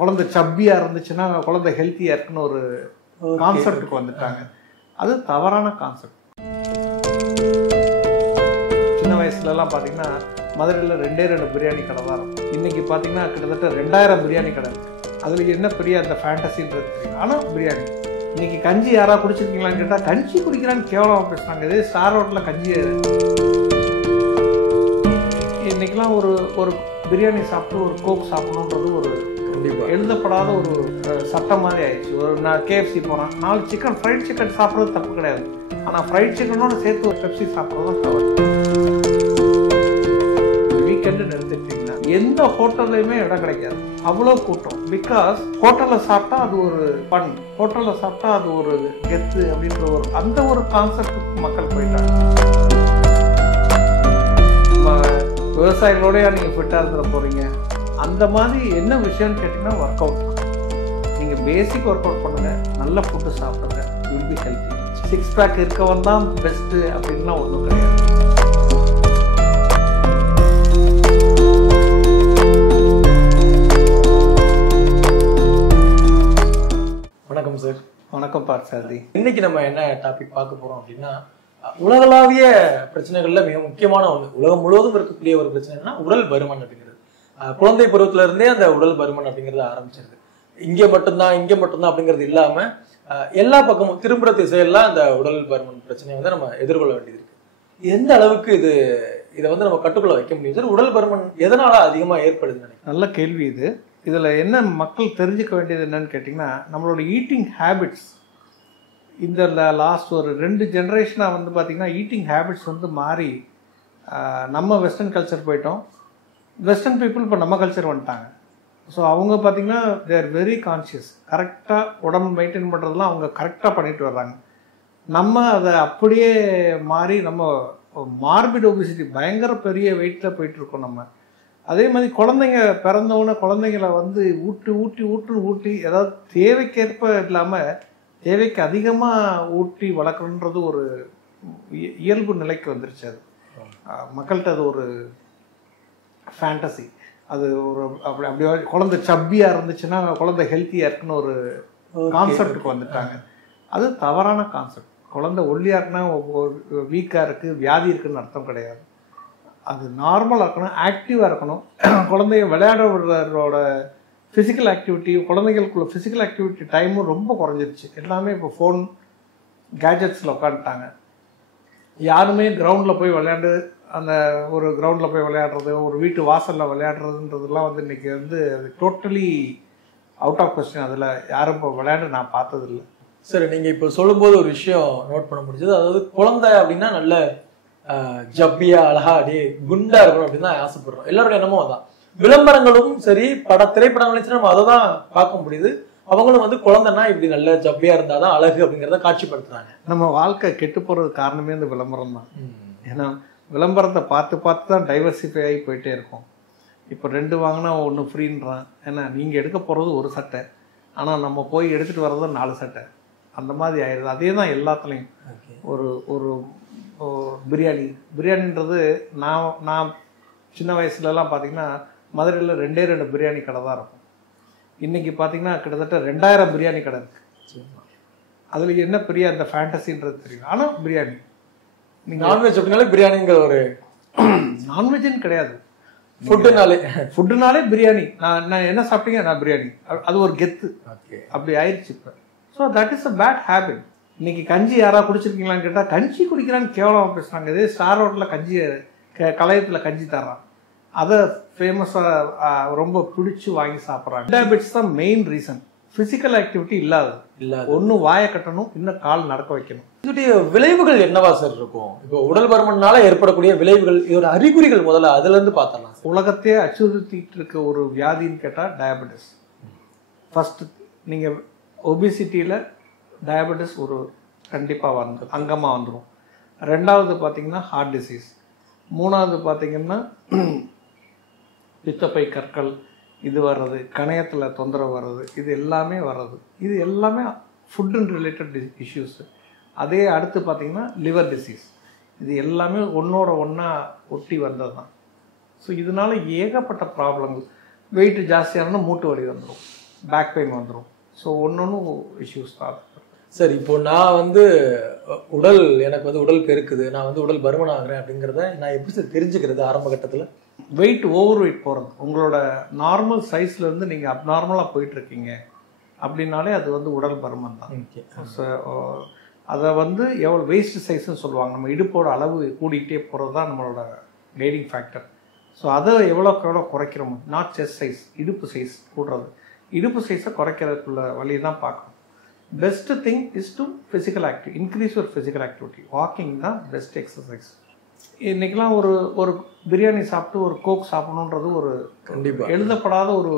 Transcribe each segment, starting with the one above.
குழந்தை சப்பியா இருந்துச்சுன்னா குழந்தை ஹெல்த்தியா இருக்குன்னு ஒரு கான்செப்டுக்கு வந்துட்டாங்க. அது தவறான கான்செப்ட். சின்ன வயசுலலாம் பார்த்தீங்கன்னா மதுரையில் 2 பிரியாணி கடை தான் இருக்கும். இன்னைக்கு பார்த்தீங்கன்னா கிட்டத்தட்ட 2000 பிரியாணி கடை இருக்கு. அதில் என்ன பெரிய அந்த ஃபேண்டசின்றது தெரியும். ஆனால் பிரியாணி இன்னைக்கு கஞ்சி யாராவது குடிச்சிருக்கீங்களான்னு கேட்டால் கஞ்சி குடிக்கிறான்னு கேவலமாக பேசுகிறாங்க. இதே ஸ்டார் ஹோட்டலில் கஞ்சி இன்னைக்கெல்லாம் ஒரு பிரியாணி சாப்பிட்டு ஒரு கோக் சாப்பிடணுன்றது ஒரு எழுதப்படாத ஒரு சட்டம் மாதிரி ஆயிடுச்சு. நான் கேஎஃப்சி போனேன், 4 சிக்கன் ஃப்ரைட் சிக்கன் சாப்பிட்றது தப்பு கிடையாது. ஆனால் ஃப்ரைட் சிக்கனோட சேர்த்து ஒரு பெப்சி சாப்பிட்றதும் தவறு. வீக்கெண்டு நிறுத்திட்டீங்கன்னா எந்த ஹோட்டல்லையுமே இடம் கிடைக்காது, அவ்வளோ கூட்டம். பிகாஸ் ஹோட்டலில் சாப்பிட்டா அது ஒரு ஃபன், ஹோட்டலில் சாப்பிட்டா அது ஒரு கெத்து அப்படின்ற அந்த ஒரு கான்செப்டுக்கு மக்கள் போயிட்டாங்க. விவசாயிகளோடய நீங்கள் ஃபிட்டாக இருந்துட போகிறீங்க. அந்த மாதிரி என்ன விஷயம்னு கேட்டிங்கன்னா ஒர்க் அவுட் தான். நீங்கள் பேசிக் ஒர்க் அவுட் பண்ணுங்கள், நல்ல ஃபுட்டு சாப்பிடுங்க, வில் பி ஹெல்த்தி. 6 பேக் இருக்கவன் தான் பெஸ்ட்டு அப்படின்லாம் ஒன்றும் கிடையாது. வணக்கம் சார். வணக்கம் பார்த்தசாரதி. இன்னைக்கு நம்ம என்ன டாபிக் பார்க்க போகிறோம் அப்படின்னா, உலகளாவிய பிரச்சனைகள்ல மிக முக்கியமான ஒன்று, உலகம் முழுவதும் இருக்கக்கூடிய ஒரு பிரச்சனைனா உடல் பருமன் அப்படிங்கிறது. குழந்தை பருவத்துல இருந்தே அந்த உடல் பருமன் அப்படிங்கிறது ஆரம்பிச்சிருது. இங்கே மட்டும்தான் அப்படிங்கிறது இல்லாம எல்லா பக்கமும் திரும்புற திசையெல்லாம் அந்த உடல் பருமன் பிரச்சனையை வந்து நம்ம எதிர்கொள்ள வேண்டியது இருக்கு. எந்த அளவுக்கு இதை வந்து நம்ம கட்டுக்குள்ள வைக்க முடியும் சார்? உடல் பருமன் எதனால அதிகமா ஏற்படுதுன்னு நினைக்கிறேன். நல்ல கேள்வி இது. இதுல என்ன மக்கள் தெரிஞ்சுக்க வேண்டியது என்னன்னு கேட்டிங்கன்னா, நம்மளோட ஈட்டிங் ஹேபிட்ஸ் இந்த லாஸ்ட் ஒரு 2 ஜென்ரேஷனாக வந்து பார்த்திங்கன்னா ஈட்டிங் ஹேபிட்ஸ் வந்து மாறி நம்ம வெஸ்டர்ன் கல்ச்சர் போயிட்டோம். வெஸ்டர்ன் பீப்புள் இப்போ நம்ம கல்ச்சர் வந்துட்டாங்க. ஸோ அவங்க பார்த்திங்கன்னா தே ஆர் வெரி கான்ஷியஸ். கரெக்டாக உடம்பு மெயின்டைன் பண்ணுறதுலாம் அவங்க கரெக்டாக பண்ணிட்டு வர்றாங்க. நம்ம அதை அப்படியே மாறி நம்ம மார்பிட் ஒபிசிட்டி பயங்கர பெரிய வெயிட்டில் போயிட்டுருக்கோம் நம்ம. அதே மாதிரி குழந்தைங்க பிறந்தவுடனே குழந்தைங்களை வந்து ஊட்டி ஏதாவது தேவைக்கேற்ப இல்லாமல் தேவைக்கு அதிகமாக ஊட்டி வளர்க்கணுன்றது ஒரு இயல்பு நிலைக்கு வந்துருச்சு. அது மக்கள்கிட்ட அது ஒரு ஃபேண்டசி. அது ஒரு அப்படியே குழந்தை சப்பியாக இருந்துச்சுன்னா குழந்தை ஹெல்த்தியாக இருக்குன்னு ஒரு கான்செப்டுக்கு வந்துட்டாங்க. அது தவறான கான்செப்ட். குழந்தை ஒல்லியாக இருக்குன்னா வீக்காக இருக்குது, வியாதி இருக்குன்னு அர்த்தம் கிடையாது. அது நார்மலாக இருக்கணும், ஆக்டிவாக இருக்கணும். குழந்தைய விளையாடுறவரோட ஃபிசிக்கல் ஆக்டிவிட்டி, குழந்தைகளுக்குள்ள ஃபிசிக்கல் ஆக்டிவிட்டி டைமும் ரொம்ப குறைஞ்சிருச்சு. எல்லாமே இப்போ ஃபோன் கேஜெட்ஸில் உட்காந்துட்டாங்க. யாருமே கிரவுண்டில் போய் விளையாண்டு அந்த ஒரு கிரவுண்டில் போய் விளையாடுறது, ஒரு வீட்டு வாசலில் விளையாடுறதுன்றதுலாம் வந்து இன்றைக்கி வந்து அது டோட்டலி அவுட் ஆஃப் கொஸ்டின். அதில் யாரும் இப்போ விளையாண்டு நான் பார்த்ததில்லை. சரி, நீங்கள் இப்போ சொல்லும்போது ஒரு விஷயம் நோட் பண்ண முடிஞ்சது. அதாவது குழந்தை அப்படின்னா நல்ல ஜப்பியா அழகா அப்படியே குண்டா இருக்கணும் அப்படின்னு தான் ஆசைப்படுறோம். எல்லாரோட எண்ணமும் அதான். விளம்பரங்களும் சரி, திரைப்படங்களையும் சரி, நம்ம அதை தான் பார்க்க முடியுது. அவங்களும் வந்து குழந்தைன்னா இப்படி நல்ல ஜப்பியா இருந்தாதான் அழகு அப்படிங்கிறத காட்சிப்படுத்துறாங்க. நம்ம வாழ்க்கை கெட்டு போறது காரணமே இந்த விளம்பரம் தான். ஏன்னா விளம்பரத்தை பார்த்து தான் டைவர்சிஃபை ஆகி போயிட்டே இருக்கும். இப்போ 2 வாங்கினா 1 ஃப்ரீன்றான். ஏன்னா நீங்கள் எடுக்க போகிறது ஒரு சட்டை, ஆனால் நம்ம போய் எடுத்துகிட்டு வர்றது 4 சட்டை. அந்த மாதிரி ஆயிடுது. அதே தான் எல்லாத்துலேயும். ஒரு பிரியாணின்றது நான் சின்ன வயசுலலாம் பார்த்தீங்கன்னா மதுரையில் 2 பிரியாணி கடை தான் இருக்கும். இன்னைக்கு பார்த்தீங்கன்னா கிட்டத்தட்ட 2000 பிரியாணி கடை இருக்கு. அதில் என்ன பெரிய அந்த ஃபேண்டசின்றது தெரியும். ஆனால் பிரியாணி நீங்கள் நான்வெஜ் அப்படின்னாலே பிரியாணிங்கிற ஒரு நான்வெஜ்ன்னு கிடையாது, ஃபுட்டுனாலே பிரியாணி. நான் என்ன சாப்பிட்டீங்க, நான் பிரியாணி. அது ஒரு கெத்து அப்படி ஆயிடுச்சு இப்போ. So that is a bad habit. இன்னைக்கு கஞ்சி யாராவது குடிச்சிருக்கீங்களான்னு கேட்டால் கஞ்சி குடிக்கிறான்னு கேவலமாக பேசுகிறாங்க. இதே ஸ்டார் ஹோட்டலில் கஞ்சி கலையத்தில் கஞ்சி தர்றான், அதை ஃபேமஸாக ரொம்ப பிடிச்சி வாங்கி சாப்பிட்றாங்க. ஹேபிட்ஸ் தான் மெயின் ரீசன். ஃபிசிக்கல் ஆக்டிவிட்டி இல்லாது ஒன்று வாயை கட்டணும், இன்னும் கால் நடக்க வைக்கணும். இதோடைய விளைவுகள் என்னவா சார் இருக்கும்? இப்போ உடல் பருமனால ஏற்படக்கூடிய விளைவுகள், இதோட அறிகுறிகள் முதல்ல அதுல இருந்து பார்த்தலாம். உலகத்தையே அச்சுறுத்திட்டு இருக்க ஒரு வியாதின்னு கேட்டால் டயபெட்டிஸ். ஃபர்ஸ்ட் நீங்கள் ஒபிசிட்டியில் டயபெட்டிஸ் ஒரு கண்டிப்பாக அங்கமாக வந்துடும். 2வது பார்த்தீங்கன்னா ஹார்ட் டிசீஸ். 3வது பார்த்தீங்கன்னா பித்தப்பை கற்கள் இது வர்றது, கணையத்தில் தொந்தரவு வர்றது, இது எல்லாமே வர்றது. இது எல்லாமே ஃபுட் அண்ட் ரிலேட்டட் இஷ்யூஸு. அதே அடுத்து பார்த்தீங்கன்னா லிவர் டிசீஸ். இது எல்லாமே ஒன்றோட ஒன்றா ஒட்டி வந்தது தான். ஸோ இதனால ஏகப்பட்ட ப்ராப்ளங்கள். வெயிட் ஜாஸ்தியானா மூட்டு வலி வந்துடும். பேக் பெயின் வந்துடும். ஸோ ஒன்று இஷ்யூஸ் தான். சரி, இப்போ நான் வந்து உடல் எனக்கு வந்து உடல் பெருக்குது, நான் வந்து உடல் பருமன் ஆகுறேன் அப்படிங்கிறத நான் எப்படி சார் தெரிஞ்சுக்கிறது ஆரம்ப கட்டத்தில்? வெயிட் ஓவர் வெயிட் போகிறது, உங்களோட நார்மல் சைஸ்லேருந்து நீங்கள் அப்நார்மலாக போயிட்டுருக்கீங்க அப்படின்னாலே அது வந்து உடல் பருமன் தான். ஸோ அதை வந்து எவ்வளோ வேஸ்ட் சைஸ்ன்னு சொல்லுவாங்க, நம்ம இடுப்போட அளவு கூடிக்கிட்டே போகிறது தான் நம்மளோட கைடிங் ஃபேக்டர். ஸோ அதை எவ்வளோக்கு எவ்வளோ குறைக்கிறோமோ, நாட் செஸ்ட் சைஸ், இடுப்பு சைஸ் கூடுறது, இடுப்பு சைஸை குறைக்கிறதுக்குள்ள வழி தான் பார்க்கணும். Best thing is to physical activity, increase your physical activity. Walking தான் பெஸ்ட் எக்ஸசைஸ். இன்றைக்கெலாம் ஒரு பிரியாணி சாப்பிட்டு ஒரு கோக் சாப்பிடணுன்றது ஒரு கண்டிப்பாக எழுதப்படாத ஒரு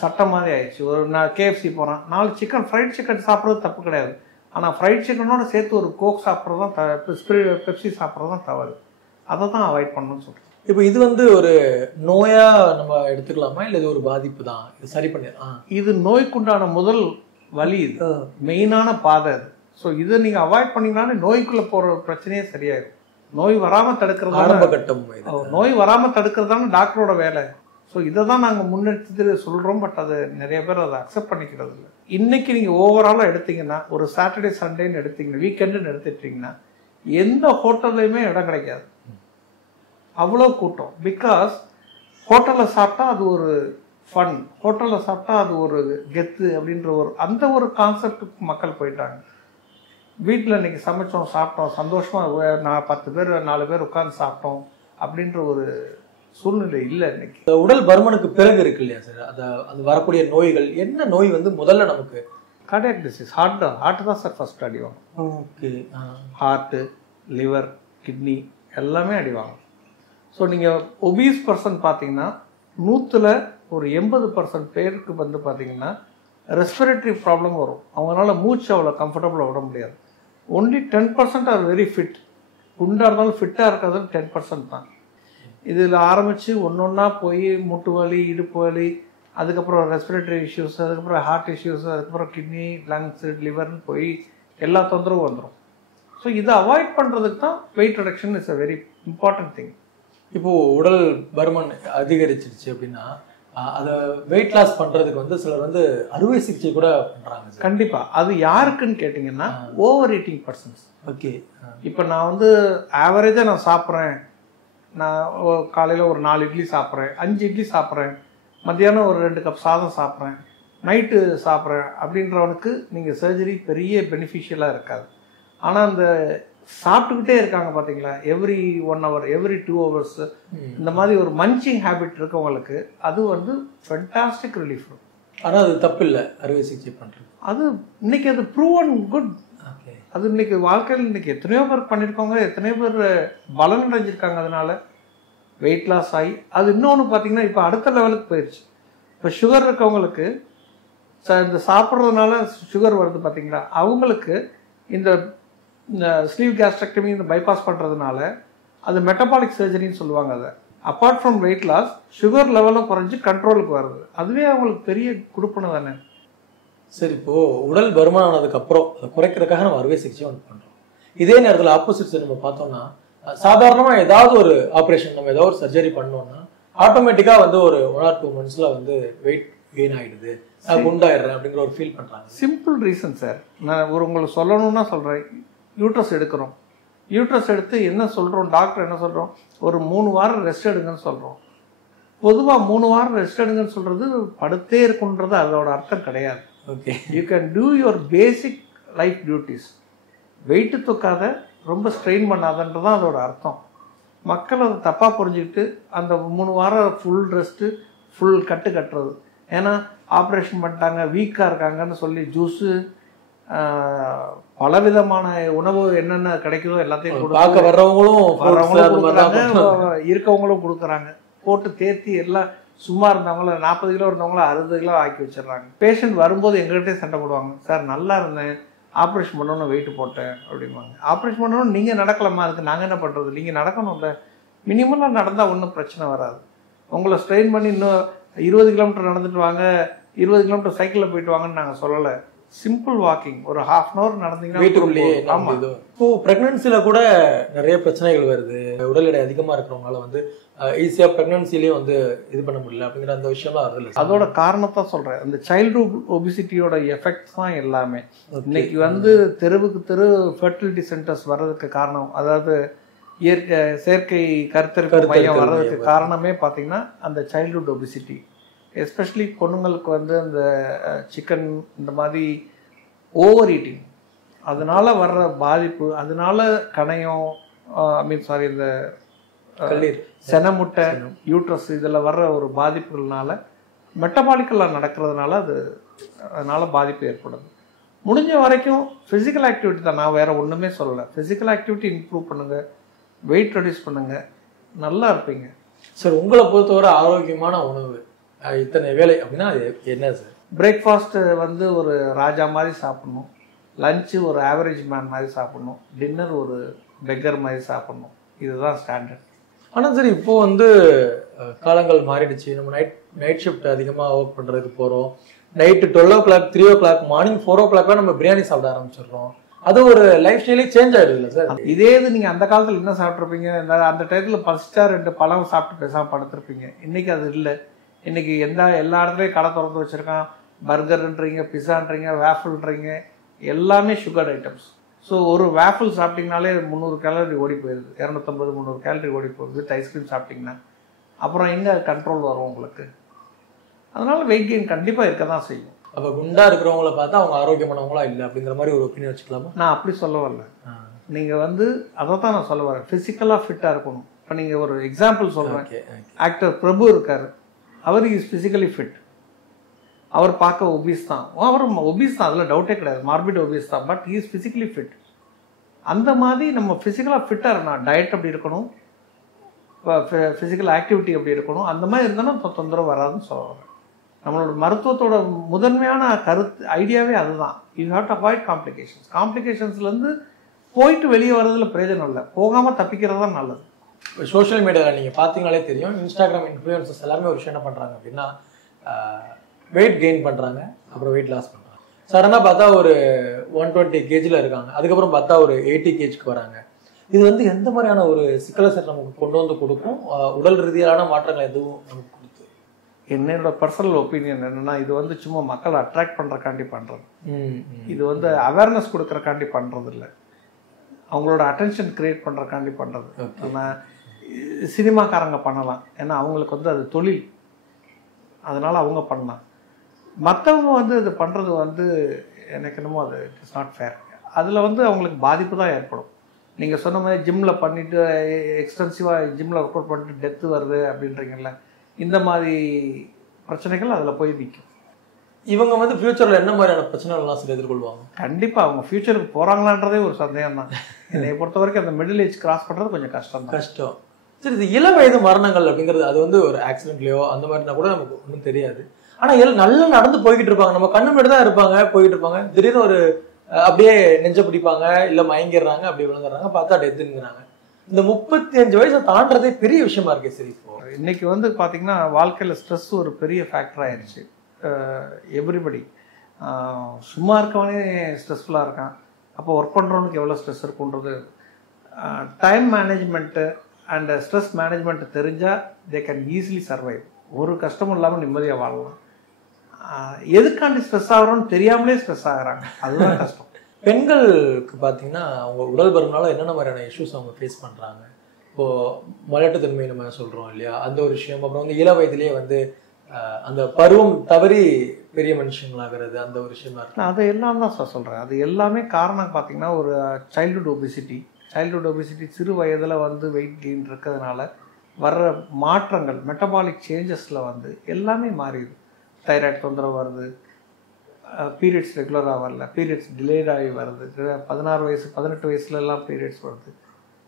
சட்டம் மாதிரி ஆயிடுச்சு. ஒரு நான் கேஎஃப்சி போகிறேன், 4 சிக்கன் ஃப்ரைட் சிக்கன் சாப்பிட்றது தப்பு கிடையாது, ஆனால் ஃப்ரைட் சிக்கனோட சேர்த்து ஒரு கோக் சாப்பிட்றது தான் பெப்சி சாப்பிட்றது தான் தவறு. அதை தான் அவாய்ட் பண்ணணும்னு சொல்கிறேன். இப்போ இது வந்து ஒரு நோயா நம்ம எடுத்துக்கலாமா, இல்லை இது ஒரு பாதிப்பு தான், இது சரி பண்ணிடலாம்? இது நோய்க்குண்டான முதல் வழி, இது மெயினான பாதை அது. ஸோ இதை நீங்கள் அவாய்ட் பண்ணிங்கனாலே நோய்க்குள்ளே போகிற பிரச்சனையே சரியாயிடும். நோய் வராமல் தடுக்கிறது ஆரம்ப கட்டம், நோய் வராமல் தடுக்கிறது தானே டாக்டரோட வேலை. ஸோ இதை தான் நாங்கள் முன்னெடுத்து சொல்கிறோம். பட் அது நிறைய பேர் அதை அக்செப்ட் பண்ணிக்கிறது இல்லை. இன்னைக்கு நீங்கள் ஓவராலாக எடுத்தீங்கன்னா, ஒரு சாட்டர்டே சண்டேன்னு எடுத்தீங்கன்னா, வீக்கெண்டுன்னு எடுத்துட்டீங்கன்னா, எந்த ஹோட்டல்லையுமே இடம் கிடைக்காது, அவ்வளோ கூட்டம். பிகாஸ் ஹோட்டலில் சாப்பிட்டா அது ஒரு ஃபன், ஹோட்டலில் சாப்பிட்டா அது ஒரு கெத்து அப்படின்ற அந்த ஒரு கான்செப்டுக்கு மக்கள் போயிட்டாங்க. வீட்டில் இன்னைக்கு சமைச்சோம், சாப்பிட்டோம், சந்தோஷமாக நான் 10 பேர் 4 பேர் உட்காந்து சாப்பிட்டோம் அப்படின்ற ஒரு சூழ்நிலை இல்லை இன்னைக்கு. உடல் பருமனுக்கு பிறகு இருக்கு இல்லையா சார், அது வரக்கூடிய நோய்கள் என்ன நோய் வந்து முதல்ல நமக்கு? Cardiac disease. ஹார்ட் தான் சார் ஃபர்ஸ்ட் அடிவாங்க. ஓகே, ஹார்ட்டு, லிவர், கிட்னி எல்லாமே அடிவாங்க. ஸோ நீங்கள் ஒபீஸ் பர்சன் பார்த்தீங்கன்னா 100ல் ஒரு 80% பேருக்கு வந்து பார்த்தீங்கன்னா ரெஸ்பிரேட்டரி ப்ராப்ளம் வரும். அவங்களால மூச்சு அவ்வளோ கம்ஃபர்டபுளாக விட முடியாது. Only 10% are very fit. குண்டாக இருந்தாலும் ஃபிட்டாக இருக்கிறது 10% தான். இதில் ஆரம்பித்து ஒன்றா போய் முட்டு வலி, இடுப்பு வலி, அதுக்கப்புறம் ரெஸ்பிரேட்டரி இஷ்யூஸ், அதுக்கப்புறம் ஹார்ட் இஷ்யூஸ், அதுக்கப்புறம் கிட்னி, லங்ஸு, லிவர்னு போய் எல்லா தொந்தரவும் வந்துடும். ஸோ இதை அவாய்ட் பண்ணுறதுக்கு தான் wait reduction is a very important thing. இப்போது உடல் பருமன் அதிகரிச்சிருச்சு அப்படின்னா அதை வெயிட் லாஸ் பண்ணுறதுக்கு வந்து சிலர் வந்து அறுவை சிகிச்சை கூட பண்ணுறாங்க. கண்டிப்பாக. அது யாருக்குன்னு கேட்டிங்கன்னா ஓவர் ஈட்டிங் பர்சன்ஸ். ஓகே, இப்போ நான் வந்து ஆவரேஜாக நான் சாப்பிட்றேன், நான் காலையில் ஒரு 4 இட்லி சாப்பிட்றேன், 5 இட்லி சாப்பிட்றேன், மத்தியானம் ஒரு 2 கப் சாதம் சாப்பிட்றேன், நைட்டு சாப்பிட்றேன் அப்படின்றவனுக்கு நீங்கள் சர்ஜரி பெரிய பெனிஃபிஷியலாக இருக்காது. ஆனால் அந்த சாப்பிட்டுக்கிட்டே இருக்காங்க பார்த்தீங்களா, எவ்ரி 1 hour, எவ்ரி 2 hours, இந்த மாதிரி ஒரு மன்ச்சிங் ஹேபிட் இருக்கவங்களுக்கு அது வந்து ஃபென்டாஸ்டிக் ரிலீஃப். ஆனால் அது தப்பு இல்லை அறுவை சிகிச்சை பண்ணுறது. அது இன்னைக்கு அது ப்ரூவன் குட். அது இன்னைக்கு வாழ்க்கையில் இன்னைக்கு எத்தனையோ பேர் பண்ணியிருக்காங்க, எத்தனையோ பேர் பலன் அடைஞ்சிருக்காங்க. அதனால வெயிட் லாஸ் ஆகி அது இன்னொன்று பார்த்தீங்கன்னா இப்போ அடுத்த லெவலுக்கு போயிடுச்சு. இப்போ சுகர் இருக்கவங்களுக்கு இந்த சாப்பிட்றதுனால சுகர் வருது பார்த்தீங்களா, அவங்களுக்கு இந்த ஸ்லீவ் கேஸ்ட்ரெக்டமி, இந்த பைபாஸ் பண்ணுறதுனால அது மெட்டபாலிக் சர்ஜரின்னு சொல்லுவாங்க. அதை apart from weight loss, sugar லெவலும் குறைஞ்சி கண்ட்ரோலுக்கு வருது. அதுவே அவங்களுக்கு பெரிய கொடுப்பனை தானே. சரி, இப்போது உடல் பருமன் ஆனதுக்கப்புறம் அதை குறைக்கிறதுக்காக நம்ம அறுவை சிகிச்சை வந்து பண்ணுறோம். இதே நேரத்தில் ஆப்போசிட்ஸ் நம்ம பார்த்தோம்னா, சாதாரணமாக ஏதாவது ஒரு ஆப்ரேஷன், நம்ம ஏதாவது ஒரு சர்ஜரி பண்ணோம்னா ஆட்டோமேட்டிக்காக வந்து ஒரு 1 or 2 months வந்து வெயிட் கெயின் ஆகிடுது, குண்டாயிடுறேன் அப்படிங்கிற ஒரு ஃபீல் பண்ணுறாங்க. சிம்பிள் ரீசன் சார், நான் உங்களுக்கு சொல்லணும்னா சொல்கிறேன். யூட்ரஸ் எடுக்கிறோம், யூட்ரஸ் எடுத்து என்ன சொல்கிறோம், டாக்டர் என்ன சொல்கிறோம், ஒரு 3 வாரம் ரெஸ்ட் எடுங்கன்னு சொல்கிறோம். பொதுவாக 3 வாரம் ரெஸ்ட் எடுங்கன்னு சொல்கிறது படுத்தே இருக்குன்றது அதோட அர்த்தம் கிடையாது. Okay, you can do your basic life duties. Weight தூக்காத, ரொம்ப ஸ்ட்ரெயின் பண்ணாதன்றது தான் அதோட அர்த்தம். மக்கள் அதை தப்பாக புரிஞ்சுக்கிட்டு அந்த 3 வாரம் ஃபுல் ரெஸ்ட்டு, ஃபுல் கட்டுறது. ஏன்னா ஆப்ரேஷன் பண்ணிட்டாங்க, வீக்காக இருக்காங்கன்னு சொல்லி ஜூஸு, பலவிதமான உணவு என்னென்ன கிடைக்குதோ எல்லாத்தையும் வர்றவங்களும் கொடுக்குறாங்க, இருக்கவங்களும் கொடுக்குறாங்க. போட்டு தேர்த்தி எல்லாம் சும்மா இருந்தவங்கள 40 கிலோ இருந்தவங்கள 60 கிலோ ஆக்கி வச்சிடறாங்க. பேஷண்ட் வரும்போது எங்கள்கிட்டே சண்டை போடுவாங்க, சார் நல்லா இருந்தேன், ஆப்ரேஷன் பண்ணணும்னு வெயிட் போட்டேன் அப்படிம்பாங்க. ஆப்ரேஷன் பண்ணணும் நீங்கள் நடக்கலாமா, அதுக்கு நாங்கள் என்ன பண்ணுறது? நீங்கள் நடக்கணும்ல, மினிமலாக நடந்தால் ஒன்றும் பிரச்சனை வராது. உங்களை ஸ்ட்ரெயின் பண்ணி இன்னும் 20 கிலோமீட்டர் நடந்துட்டு வாங்க, 20 கிலோமீட்டர் சைக்கிளில் போயிட்டு வாங்கன்னு நாங்கள் சொல்லலை. சிம்பிள் வாக்கிங் ஒரு ½ அன் ஹவர் நடந்தீங்கன்னா வீட்டுக்குள்ளேயே. ஆமா. இப்போ பிரெக்னன்சில கூட நிறைய பிரச்சனைகள் வருது. உடல் எடை அதிகமா இருக்கிறவங்களால வந்து ஈஸியா பிரெக்னன்சிலேயே வந்து இது பண்ண முடியல அப்படிங்கிற அந்த விஷயம்லாம் வருது. அதோட காரணத்தை சொல்றேன். அந்த சைல்ட்ஹுட் ஒபிசிட்டியோட எஃபெக்ட்ஸ் தான் எல்லாமே. இன்னைக்கு வந்து தெருவுக்கு தெரு ஃபெர்டிலிட்டி சென்டர்ஸ் வர்றதுக்கு காரணம், அதாவது செயற்கை கருத்தரிப்பு மையம் வர்றதுக்கு காரணமே பார்த்தீங்கன்னா அந்த சைல்ட்ஹுட் ஒபிசிட்டி. எஸ்பெஷலி பொண்ணுங்களுக்கு வந்து அந்த சிக்கன் இந்த மாதிரி ஓவர் ஈட்டிங், அதனால வர்ற பாதிப்பு, அதனால கணையம் இந்த செனமுட்டை, யூட்ரஸ் இதில் வர்ற ஒரு பாதிப்புகள்னால மெட்டபாலிக்கலாக நடக்கிறதுனால அதனால பாதிப்பு ஏற்படுது. முடிஞ்ச வரைக்கும் ஃபிசிக்கல் ஆக்டிவிட்டி தான், நான் வேற ஒன்றுமே சொல்லலை. ஃபிசிக்கல் ஆக்டிவிட்டி இம்ப்ரூவ் பண்ணுங்க, வெயிட் ரெடியூஸ் பண்ணுங்க, நல்லா இருப்பீங்க. சார் உங்களை பொறுத்தவரை ஆரோக்கியமான உணவு இத்தனை வேலை அப்படின்னா அது என்ன சார்? பிரேக்ஃபாஸ்ட் வந்து ஒரு ராஜா மாதிரி சாப்பிடணும், லஞ்சு ஒரு ஆவரேஜ் மேன் மாதிரி சாப்பிடணும், டின்னர் ஒரு பெக்கர் மாதிரி சாப்பிடணும். இதுதான் ஸ்டாண்டர்ட். ஆனால் சார் இப்போ வந்து காலங்கள் மாறிடுச்சு. நம்ம நைட் ஷிஃப்ட் அதிகமாக ஒர்க் பண்ணுறதுக்கு போகிறோம். Night 12 o'clock 3 o'clock morning 4 o'clock நம்ம பிரியாணி சாப்பிட ஆரம்பிச்சிடுறோம். அது ஒரு லைஃப் ஸ்டைலே சேஞ்ச் ஆகிடுதுல்ல சார்? இதே இது நீங்கள் அந்த காலத்தில் என்ன சாப்பிட்ருப்பீங்க? அந்த டயத்தில் பசிச்சா 2 பழம் சாப்பிட்டு பேசாமல் படுத்துருப்பீங்க. இன்னைக்கு அது இல்லை. இன்னைக்கு எல்லா இடத்துலையும் கடை திறந்து வச்சுருக்கான். பர்கர்ன்றீங்க, பிஸான்றீங்க, வேஃபிள்ன்றீங்க, எல்லாமே சுகர் ஐட்டம்ஸ். ஸோ ஒரு வேஃபிள் சாப்பிட்டீங்கனாலே 300 கேலரி ஓடி போயிடுது, 250-300 கேலரி ஓடி போகுது. வித் ஐஸ்கிரீம் சாப்பிட்டீங்கன்னா அப்புறம் எங்கே கண்ட்ரோல் வரும் உங்களுக்கு? அதனால வெயிட் கெயின் கண்டிப்பாக இருக்க தான் செய்யும். அப்போ குண்டா இருக்கிறவங்கள பார்த்தா அவங்க ஆரோக்கியமானவங்களா இல்லை அப்படிங்கிற மாதிரி ஒரு ஒப்பீனியன் வச்சுக்கலாமா? நான் அப்படி சொல்ல வரல. நீங்கள் வந்து அதை தான் நான் சொல்ல வரேன், ஃபிசிக்கலாக ஃபிட்டாக இருக்கணும். இப்போ நீங்கள் ஒரு எக்ஸாம்பிள் சொல்கிறேன். ஆக்டர் பிரபு இருக்கார், அவர் இஸ் ஃபிசிக்கலி ஃபிட். அவர் பார்க்க ஒபீஸ் தான், அவர் ஒபீஸ் தான், அதில் டவுட்டே கிடையாது, மார்பிட் ஒபீஸ் தான். But is physically fit. அந்த மாதிரி நம்ம ஃபிசிக்கலாக ஃபிட்டாக இருக்கணும். டயட் அப்படி இருக்கணும், ஃபிசிக்கல் ஆக்டிவிட்டி அப்படி இருக்கணும். அந்த மாதிரி இருந்தாலும் இப்போ தொந்தரவு வராதுன்னு சொல்லுவாங்க. நம்மளோட மருத்துவத்தோட முதன்மையான ஐடியாவே அதுதான். You have to avoid complications. காம்ப்ளிகேஷன்ஸ்லேருந்து போயிட்டு வெளியே வர்றதுல பிரயோஜனம் இல்லை, போகாமல் தப்பிக்கிறது தான் நல்லது. சோஷியல் மீடியாவில் நீங்கள் பார்த்தீங்கனாலே தெரியும், இன்ஸ்டாகிராம் இன்ஃப்ளூயன்சர்ஸ் எல்லாமே ஒரு விஷயம் என்ன பண்ணுறாங்க அப்படின்னா, வெயிட் கெயின் பண்ணுறாங்க, அப்புறம் வெயிட் லாஸ் பண்ணுறாங்க. சடனாக பார்த்தா ஒரு 120 kg இருக்காங்க, அதுக்கப்புறம் பார்த்தா ஒரு 80 kg வராங்க. இது வந்து எந்த மாதிரியான ஒரு சிக்கலை சார் நமக்கு கொண்டு வந்து கொடுக்கும்? உடல் ரீதியான மாற்றங்கள் எதுவும் நமக்கு கொடுத்து? என்னோட பர்சனல் ஒப்பீனியன் என்னன்னா, இது வந்து சும்மா மக்களை அட்ராக்ட் பண்ணுறக்காண்டி பண்ணுறது. இது வந்து அவேர்னஸ் கொடுக்குறக்காண்டி பண்ணுறது இல்லை, அவங்களோட அட்டென்ஷன் கிரியேட் பண்ணுறக்காண்டி பண்ணுறது. சினிமாக்காரங்க பண்ணலாம், ஏன்னா அவங்களுக்கு வந்து அது தொழில், அதனால் அவங்க பண்ணலாம். மற்றவங்க வந்து இது பண்ணுறது வந்து எனக்கு என்னமோ அது இட்ஸ் நாட் ஃபேர். அதில் வந்து அவங்களுக்கு பாதிப்பு தான் ஏற்படும். நீங்கள் சொன்ன மாதிரி ஜிம்மில் பண்ணிவிட்டு எக்ஸ்டென்சிவாக ஜிம்மில் ஒர்க் அவுட் பண்ணிட்டு டெத்து வருது அப்படின்றீங்கல்ல, இந்த மாதிரி பிரச்சனைகள் அதில் போய் நிற்கும். இவங்க வந்து ஃபியூச்சரில் என்ன மாதிரியான பிரச்சனைகள்லாம் சார் எதிர்கொள்வாங்க? கண்டிப்பாக அவங்க ஃபியூச்சருக்கு போகிறாங்களான்றதே ஒரு சந்தேகம் தான். என்னை பொறுத்த வரைக்கும் அந்த மிடில் ஏஜ் கிராஸ் பண்ணுறது கொஞ்சம் கஷ்டம். சரி, இது இள வயது மரணங்கள் அப்படிங்கிறது அது வந்து ஒரு ஆக்சிடென்ட்லையோ அந்த மாதிரினா கூட நமக்கு ஒன்றும் தெரியாது. ஆனால் நல்லா நடந்து போய்கிட்டு இருப்பாங்க, நம்ம கண்ணு மட்டும் தான் இருப்பாங்க, போய்கிட்டு இருப்பாங்க. திடீர்னு ஒரு அப்படியே நெஞ்ச பிடிப்பாங்க, இல்லை மயங்கிடுறாங்க, அப்படி விழுந்துடுறாங்க, பார்த்தா டெத்துங்கிறாங்க. இந்த 35 வயசை தாண்டதே பெரிய விஷயமா இருக்கு. சரி, இப்போ இன்னைக்கு வந்து பார்த்தீங்கன்னா வாழ்க்கையில் ஸ்ட்ரெஸ் ஒரு பெரிய ஃபேக்டர் ஆயிடுச்சு. எவ்ரிபடி சும்மா இருக்கவனே ஸ்ட்ரெஸ்ஃபுல்லாக இருக்கான். அப்போ ஒர்க் பண்ணுறவனுக்கு எவ்வளோ ஸ்ட்ரெஸ் இருக்குன்றது, time management and stress management தெரிஞ்சால் தே கேன் ஈஸிலி சர்வைவ். ஒரு கஷ்டமும் இல்லாமல் நிம்மதியாக வாழலாம். எதுக்காண்டி ஸ்ட்ரெஸ் ஆகிறோன்னு தெரியாமலே ஸ்ட்ரெஸ் ஆகுறாங்க, அதுதான் கஷ்டம். பெண்களுக்கு பார்த்தீங்கன்னா அவங்க உடல் பருமனால என்னென்ன மாதிரியான இஷ்யூஸ் அவங்க ஃபேஸ் பண்ணுறாங்க? இப்போது மலட்டுத்தன்மை நம்ம சொல்கிறோம் இல்லையா, அந்த ஒரு விஷயம். அப்புறம் வந்து இள வயதிலேயே வந்து அந்த பருவம் தவறி பெரிய மனுஷங்களாகிறது, அந்த ஒரு விஷயமா இருக்கு. நான் அதை எல்லாம் தான் சார் சொல்கிறேன். அது எல்லாமே காரணம் பார்த்தீங்கன்னா ஒரு சைல்டுஹுட் ஒபிசிட்டி சிறு வயதில் வந்து வெயிட் கெயின் இருக்கிறதுனால வர்ற மாற்றங்கள், மெட்டபாலிக் சேஞ்சஸில் வந்து எல்லாமே மாறிடுது. தைராய்டு தொந்தரவு வருது, பீரியட்ஸ் ரெகுலராக வரல, பீரியட்ஸ் டிலேட் ஆகி வருது, 16 வயசு 18 வயசுலலாம் பீரியட்ஸ் வருது,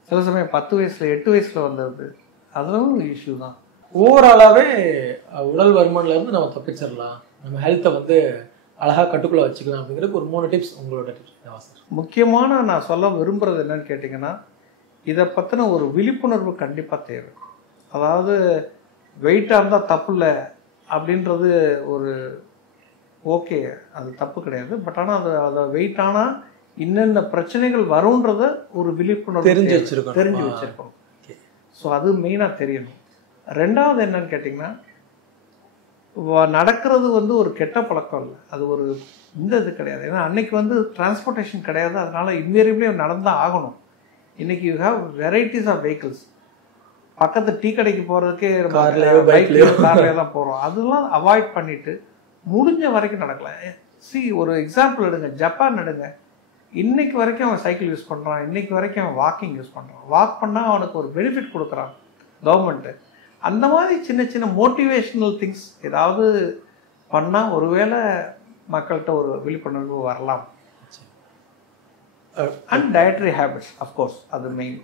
சில சமயம் 10 வயசில் 8 வயசில் வந்துடுது. அதுவும் இஷ்யூ தான். ஓவராலாகவே உடல் வருமானலேருந்து நம்ம தப்பிச்சிடலாம், நம்ம ஹெல்த்தை வந்து அழகாக கட்டுக்குள்ளே வச்சுக்கலாம் அப்படிங்கிறது ஒரு 3 டிப்ஸ் உங்களோட டிப்ஸ் சார். முக்கியமான நான் சொல்ல விரும்புகிறது என்னன்னு கேட்டிங்கன்னா, இதை பற்றின ஒரு விழிப்புணர்வு கண்டிப்பாக தேவை. அதாவது வெயிட்டாக இருந்தால் தப்பு இல்லை அப்படின்றது ஓகே, அது தப்பு கிடையாது. பட் ஆனால் அதை வெயிட் ஆனால் இன்னென்ன பிரச்சனைகள் வரும்ன்றத ஒரு விழிப்புணர்வு தெரிஞ்சு வச்சிருக்கணும். ஸோ அது மெயினாக தெரியணும். ரெண்டாவது என்னன்னு கேட்டிங்கன்னா, நடக்கிறது வந்து ஒரு கெட்ட பழக்கம் இல்லை, அது ஒரு இது கிடையாது. ஏன்னா அன்னைக்கு வந்து டிரான்ஸ்போர்ட்டேஷன் கிடையாது, அதனால இன்வேரியபிளே நடந்தால் ஆகணும். இன்னைக்கு you have varieties of vehicles. பக்கத்து டீ கடைக்கு போகிறதுக்கே கார்லேயே தான் போகிறோம். அதெல்லாம் அவாய்ட் பண்ணிட்டு முடிஞ்ச வரைக்கும் நடக்கலாம். ஒரு எக்ஸாம்பிள் எடுங்க, ஜப்பான் எடுங்க. இன்னைக்கு வரைக்கும் அவன் சைக்கிள் யூஸ் பண்ணுறான், இன்னைக்கு வரைக்கும் அவன் வாக்கிங் யூஸ் பண்ணுறான். வாக் பண்ணால் அவனுக்கு ஒரு பெனிஃபிட் கொடுக்குறான் கவர்மெண்ட்டு. அந்த மாதிரி சின்ன சின்ன மோட்டிவேஷ்னல் திங்ஸ் ஏதாவது பண்ணால் ஒருவேளை மக்கள்கிட்ட ஒரு விழிப்புணர்வு வரலாம். அண்ட் டயட்ரி ஹேபிட்ஸ் அஃப்கோர்ஸ் அது மெயின்.